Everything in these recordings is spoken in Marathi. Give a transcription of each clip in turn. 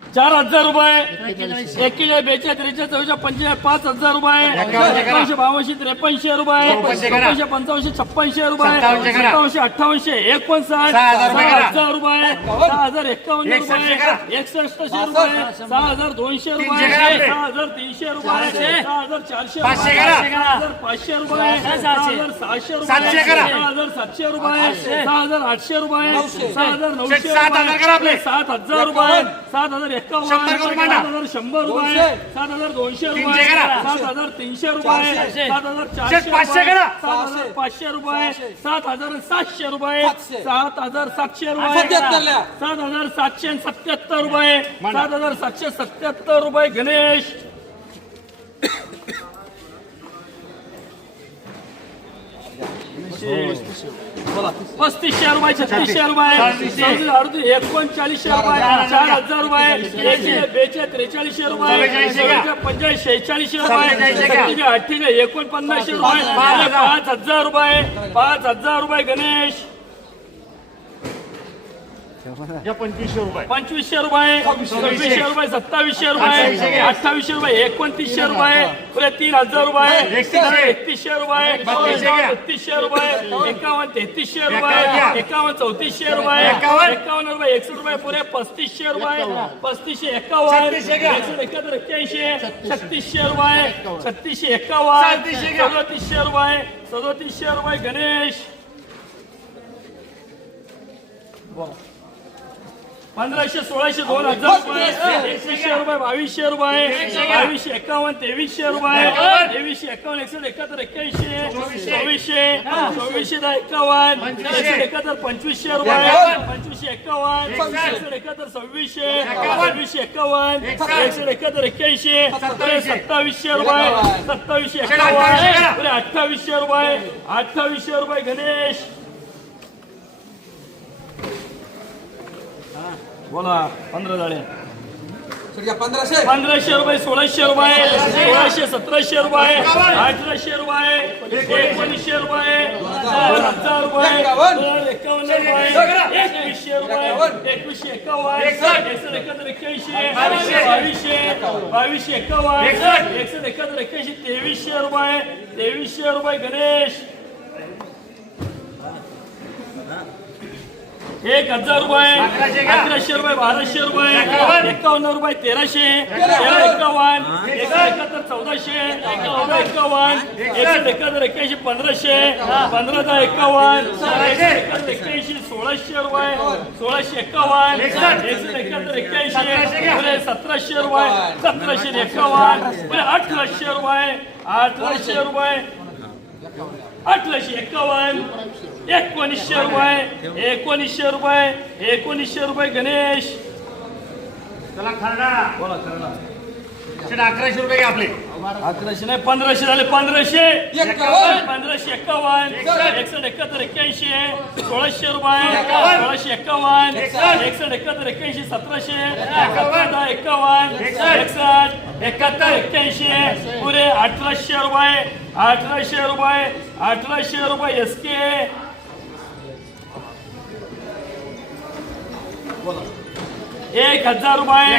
चार हजार रुपये एकेचाळीस बेचाळीस त्रेचाळीस चौशे पंचेचाळीस पाच हजार रुपये एकावनशे बावनशे त्रेपन्नशे रुपये चौपनशे पंचावनशे छप्पनशे रुपये सत्तावनशे अठ्ठावनशे एकोणसाठ सहा हजार रुपये सहा हजार एक्कावन्न रुपये एकसष्टशे रुपये सहा हजार दोनशे रुपये सहा हजार तीनशे रुपये सहा हजार चारशे रुपये सहा हजार पाचशे रुपये सहा हजार सहाशे रुपये सहा हजार सातशे रुपये सहा हजार आठशे रुपये सहा हजार नऊशे रुपये सात हजार रुपये सात हजार हजार शंभर रुपये सात हजार दोनशे रुपये सात हजार तीनशे रुपये सात हजार चारशे रुपये सात हजार पाचशे. रुपये सात हजार सातशे रुपये सात हजार सातशे रुपये सात हजार सातशे सत्याहत्तर रुपये सात हजार सातशे सत्याहत्तर रुपये गणेश. पस्तीसशे रुपये छत्तीसशे रुपये. एकोणचाळीसशे रुपये चार हजार रुपये बेचाळीस त्रेचाळीसशे रुपये पंचेचाळीस शेहेचाळीसशे रुपये. अठ्ठेचाळीस एकोणपन्नासशे रुपये. पाच हजार रुपये पाच हजार रुपये गणेश. पंचवीसशे रुपये. पंचवीसशे रुपये सव्वीसशे रुपये सत्तावीसशे रुपये अठ्ठावीसशे रुपये एकोणतीसशे रुपये पुढे तीन हजार रुपये एकतीसशे रुपये बत्तीसशे रुपये एकावन्न तेहतीसशे रुपये एकावन्न चौतीसशे रुपये एकावन्न. रुपये एकसष्ट रुपये पुढे पस्तीसशे रुपये पस्तीसशे एकावन्न एकसष्ट एकाहत्तर एक्क्याऐंशी छत्तीसशे. रुपये छत्तीसशे एकावन्न सदोतीसशे रुपये सदोतीसशे रुपये गणेश. पंधराशे सोळाशे दोन हजार रुपये. एकवीसशे रुपये बावीसशे रुपये. बावीसशे एकावन्न तेवीसशे रुपये. तेवीसशे एकावन्न एकसष्ट एकाहत्तर एक्क्याऐंशी. चोवीसशे. चोवीसशे. दहा एकावन्न. एकसष्ट एकाहत्तर पंचवीसशे रुपये. पंचवीसशे एकावन्न. एकसष्ट एकाहत्तर सव्वीसशे. सव्वीसशे एकावन्न. एकसष्ट एकाहत्तर एक्क्याऐंशी. सत्तावीसशे. रुपये. सत्तावीसशे एकावन्न. अठ्ठावीसशे रुपये. अठ्ठावीसशे रुपये गणेश. बोला पंधरा झाले पंधराशे. पंधराशे रुपये सोळाशे रुपये सोळाशे सतराशे रुपये अठराशे रुपये एकोणीसशे रुपये हजार रुपये एकावन्न. रुपये एकवीसशे रुपये एकवीसशे एकावन्न एकसष्ट एकाहत्तर एक्क्याऐंशी बावीसशे. बावीसशे एकावन्न. एकसष्ट. एकाहत्तर एक्क्याऐंशी तेवीसशे रुपये तेवीसशे रुपये गणेश. एक हजार रुपये अकराशे रुपये बाराशे रुपये एकावन्न रुपये तेराशे तेरा एकावन्न एकाहत्तर चौदाशे चौदा एकावन्न एकशे एकाहत्तर एक्क्याऐंशी पंधराशे पंधरा दहा एकावन्न एकाहत्तर एक्क्याऐंशी सोळाशे रुपये सोळाशे एकावन्न एकशे एकाहत्तर एक्क्याऐंशी सतराशे रुपये सतराशे एकावन्न अठराशे रुपये अठराशे रुपये अठराशे एकावन्न एकोणीसशे रुपये एकोणीसशे रुपये एकोणीसशे रुपये गणेश. चला खरडा. शेट अकराशे रुपये आपले. अकराशे नाही पंधराशे झाले पंधराशे. पंधराशे एकावन्न. एकसष्ट. एकाहत्तर एक्क्याऐंशी. सोळाशे रुपये. सोळाशे एकावन्न. एकसष्ट. एकाहत्तर एक्क्याऐंशी सतराशे. एकाहत्तर दहा एकावन्न. एकसष्ट. एकाहत्तर एक्क्याऐंशी. पुरे अठराशे रुपये. अठराशे रुपये. अठराशे रुपये एस के एक हजार रुपये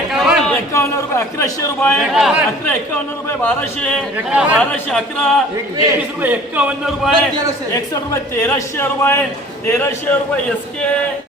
एकावन्न रुपये अकराशे रुपये अकरा एकावन्न रुपये बाराशे बाराशे अकरा एकवीस रुपये एकावन्न रुपये एकसष्ट रुपये तेराशे रुपये तेराशे रुपये एस के